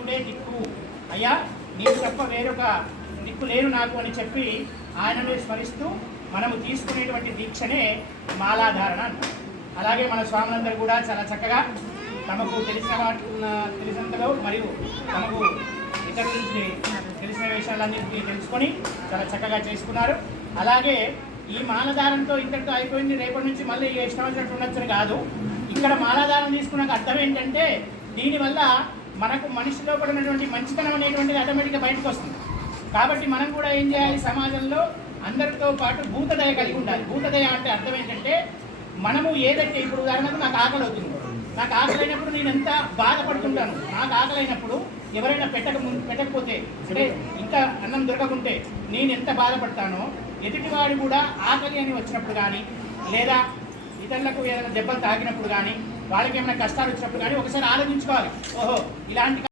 దేవుడే దిక్కు, అయ్యా నీకు తప్ప వేరొక దిక్కు లేరు నాకు అని చెప్పి ఆయనను స్మరిస్తూ మనము తీసుకునేటువంటి దీక్షనే మాలాధారణ అంటారు. అలాగే మన స్వాములందరూ కూడా చాలా చక్కగా తమకు తెలిసినంతలో మరియు తమకు ఇతరుల నుంచి తెలిసిన విషయాలన్నింటినీ తెలుసుకొని చాలా చక్కగా చేసుకున్నారు. అలాగే ఈ మాలధారంతో ఇంతటితో అయిపోయింది, రేపటి నుంచి మళ్ళీ ఇష్టం వచ్చినట్టు ఉండొచ్చని కాదు. ఇక్కడ మాలాధారం తీసుకున్నాక అర్థం ఏంటంటే దీనివల్ల మనకు మనిషిలో పడినటువంటి మంచితనం అనేటువంటిది ఆటోమేటిక్గా బయటకు వస్తుంది. కాబట్టి మనం కూడా ఏం చేయాలి, సమాజంలో అందరితో పాటు భూతదయ కలిగి ఉండాలి. భూతదయ అంటే అర్థం ఏంటంటే మనము ఏదైతే ఇప్పుడు ఉదాహరణకు నాకు ఆకలి అవుతుంది, నాకు ఆకలి అయినప్పుడు నేను ఎంత బాధపడుతుంటాను. నాకు ఆకలి అయినప్పుడు ఎవరైనా పెట్టకపోతే అంటే ఇంకా అన్నం దొరకకుంటే నేను ఎంత బాధపడతానో, ఎదుటివాడు కూడా ఆకలి అని వచ్చినప్పుడు కానీ లేదా ఇతరులకు ఏదైనా దెబ్బలు తాకినప్పుడు కానీ వాళ్ళకి ఏమైనా కష్టాలు వచ్చినప్పుడు కానీ ఒకసారి ఆలోచించుకోవాలి, ఓహో ఇలాంటి